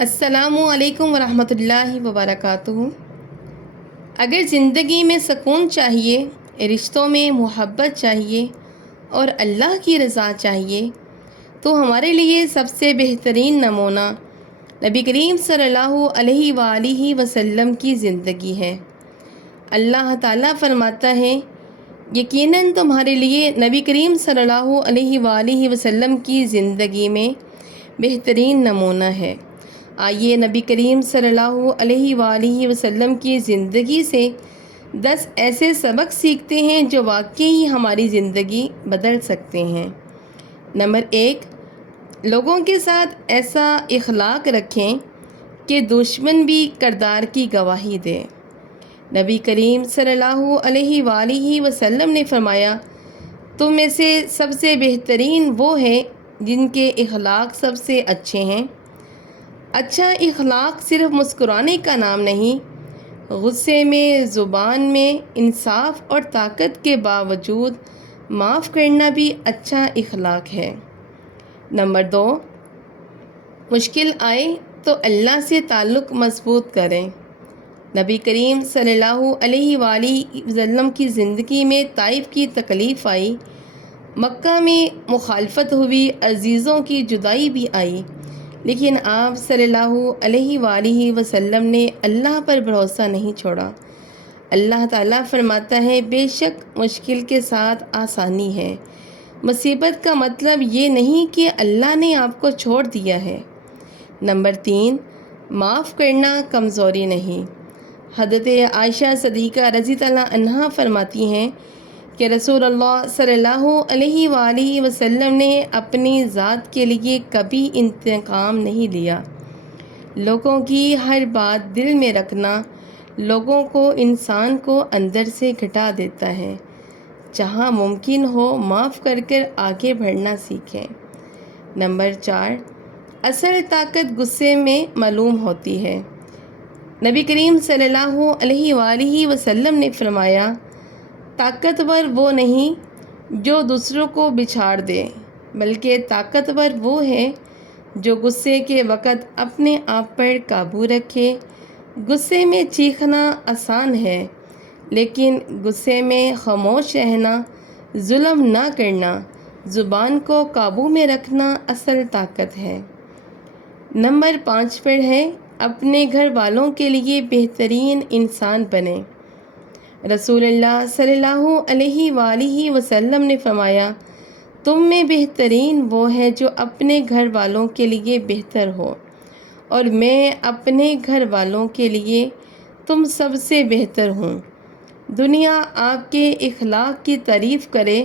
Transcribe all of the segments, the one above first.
السلام علیکم ورحمۃ اللہ وبرکاتہ۔ اگر زندگی میں سکون چاہیے، رشتوں میں محبت چاہیے اور اللہ کی رضا چاہیے تو ہمارے لیے سب سے بہترین نمونہ نبی کریم صلی اللہ علیہ وآلہ وسلم کی زندگی ہے۔ اللہ تعالیٰ فرماتا ہے، یقیناً تمہارے لیے نبی کریم صلی اللہ علیہ وآلہ وسلم کی زندگی میں بہترین نمونہ ہے۔ آئیے نبی کریم صلی اللہ علیہ وآلہ وسلم کی زندگی سے 10 ایسے سبق سیکھتے ہیں جو واقعی ہماری زندگی بدل سکتے ہیں۔ نمبر 1، لوگوں کے ساتھ ایسا اخلاق رکھیں کہ دشمن بھی کردار کی گواہی دے۔ نبی کریم صلی اللہ علیہ وآلہ وسلم نے فرمایا، تم میں سے سب سے بہترین وہ ہیں جن کے اخلاق سب سے اچھے ہیں۔ اچھا اخلاق صرف مسکرانے کا نام نہیں، غصے میں، زبان میں انصاف اور طاقت کے باوجود معاف کرنا بھی اچھا اخلاق ہے۔ نمبر 2، مشکل آئے تو اللہ سے تعلق مضبوط کریں۔ نبی کریم صلی اللہ علیہ وآلہ وسلم کی زندگی میں طائف کی تکلیف آئی، مکہ میں مخالفت ہوئی، عزیزوں کی جدائی بھی آئی، لیکن آپ صلی اللہ علیہ وآلہ وسلم نے اللہ پر بھروسہ نہیں چھوڑا۔ اللہ تعالیٰ فرماتا ہے، بے شک مشکل کے ساتھ آسانی ہے۔ مصیبت کا مطلب یہ نہیں کہ اللہ نے آپ کو چھوڑ دیا ہے۔ نمبر 3، معاف کرنا کمزوری نہیں۔ حضرت عائشہ صدیقہ رضی اللہ عنہا فرماتی ہیں کہ رسول اللہ صلی اللہ علیہ وآلہ وسلم نے اپنی ذات کے لیے کبھی انتقام نہیں لیا۔ لوگوں کی ہر بات دل میں رکھنا لوگوں کو، انسان کو اندر سے گھٹا دیتا ہے۔ جہاں ممکن ہو معاف کر کر آگے بڑھنا سیکھیں۔ نمبر 4، اصل طاقت غصے میں معلوم ہوتی ہے۔ نبی کریم صلی اللہ علیہ وآلہ وسلم نے فرمایا، طاقتور وہ نہیں جو دوسروں کو بچھاڑ دے، بلکہ طاقتور وہ ہے جو غصے کے وقت اپنے آپ پر قابو رکھے۔ غصے میں چیخنا آسان ہے، لیکن غصے میں خاموش رہنا، ظلم نہ کرنا، زبان کو قابو میں رکھنا اصل طاقت ہے۔ نمبر 5 پر ہے، اپنے گھر والوں کے لیے بہترین انسان بنیں۔ رسول اللہ صلی اللہ علیہ وآلہ وسلم نے فرمایا، تم میں بہترین وہ ہے جو اپنے گھر والوں کے لیے بہتر ہو، اور میں اپنے گھر والوں کے لیے تم سب سے بہتر ہوں۔ دنیا آپ کے اخلاق کی تعریف کرے،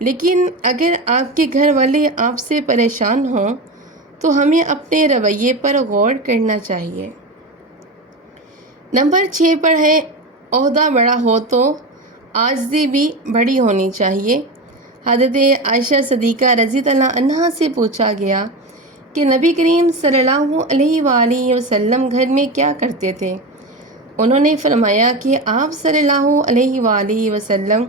لیکن اگر آپ کے گھر والے آپ سے پریشان ہوں تو ہمیں اپنے رویے پر غور کرنا چاہیے۔ نمبر 6 پر ہے، عہدہ بڑا ہو تو عاجزی بھی بڑی ہونی چاہیے۔ حضرت عائشہ صدیقہ رضی اللہ عنہا سے پوچھا گیا کہ نبی کریم صلی اللہ علیہ وآلہ وسلم گھر میں کیا کرتے تھے؟ انہوں نے فرمایا کہ آپ صلی اللہ علیہ وآلہ وسلم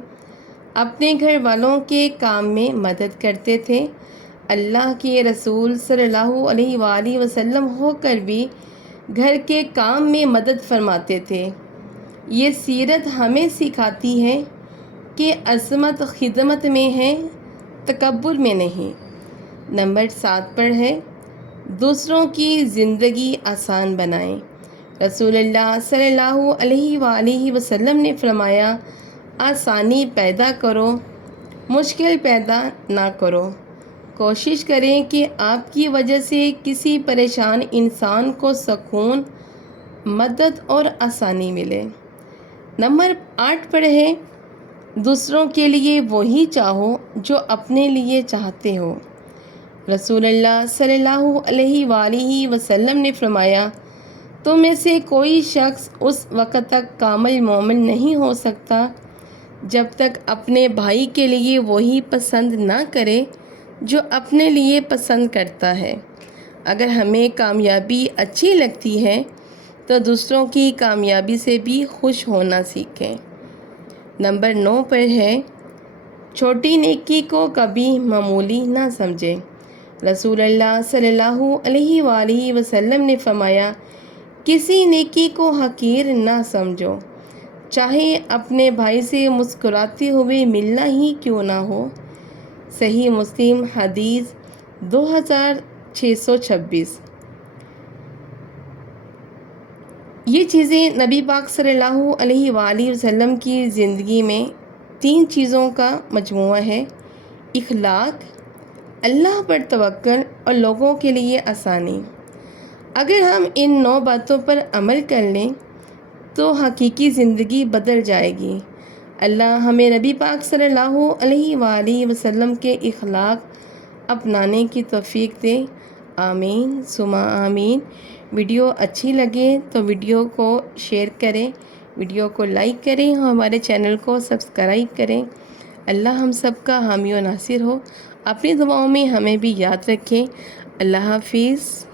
اپنے گھر والوں کے کام میں مدد کرتے تھے۔ اللہ کے رسول صلی اللہ علیہ وآلہ وسلم ہو کر بھی گھر کے کام میں مدد فرماتے تھے۔ یہ سیرت ہمیں سکھاتی ہے کہ عظمت خدمت میں ہے، تکبر میں نہیں۔ نمبر 7 پر ہے، دوسروں کی زندگی آسان بنائیں۔ رسول اللہ صلی اللہ علیہ وآلہ وسلم نے فرمایا، آسانی پیدا کرو، مشکل پیدا نہ کرو۔ کوشش کریں کہ آپ کی وجہ سے کسی پریشان انسان کو سکون، مدد اور آسانی ملے۔ نمبر 8 پر ہے، دوسروں کے لیے وہی چاہو جو اپنے لیے چاہتے ہو۔ رسول اللہ صلی اللہ علیہ وآلہ وسلم نے فرمایا، تم میں سے کوئی شخص اس وقت تک کامل مومن نہیں ہو سکتا جب تک اپنے بھائی کے لیے وہی پسند نہ کرے جو اپنے لیے پسند کرتا ہے۔ اگر ہمیں کامیابی اچھی لگتی ہے تو دوسروں کی کامیابی سے بھی خوش ہونا سیکھیں۔ نمبر 9 پر ہے، چھوٹی نیکی کو کبھی معمولی نہ سمجھیں۔ رسول اللہ صلی اللہ علیہ وآلہ وسلم نے فرمایا، کسی نیکی کو حقیر نہ سمجھو، چاہے اپنے بھائی سے مسکراتے ہوئے ملنا ہی کیوں نہ ہو۔ صحیح مسلم حدیث 2626۔ یہ چیزیں نبی پاک صلی اللہ علیہ وآلہ وسلم کی زندگی میں 3 چیزوں کا مجموعہ ہے: اخلاق، اللہ پر توکل اور لوگوں کے لیے آسانی۔ اگر ہم ان 9 باتوں پر عمل کر لیں تو حقیقی زندگی بدل جائے گی۔ اللہ ہمیں نبی پاک صلی اللہ علیہ وآلہ وسلم کے اخلاق اپنانے کی توفیق دے، آمین ثم آمین۔ ویڈیو اچھی لگے تو ویڈیو کو شیئر کریں، ویڈیو کو لائک کریں اور ہمارے چینل کو سبسکرائب کریں۔ اللہ ہم سب کا حامی و ناصر ہو، اپنی دعاؤں میں ہمیں بھی یاد رکھیں۔ اللہ حافظ۔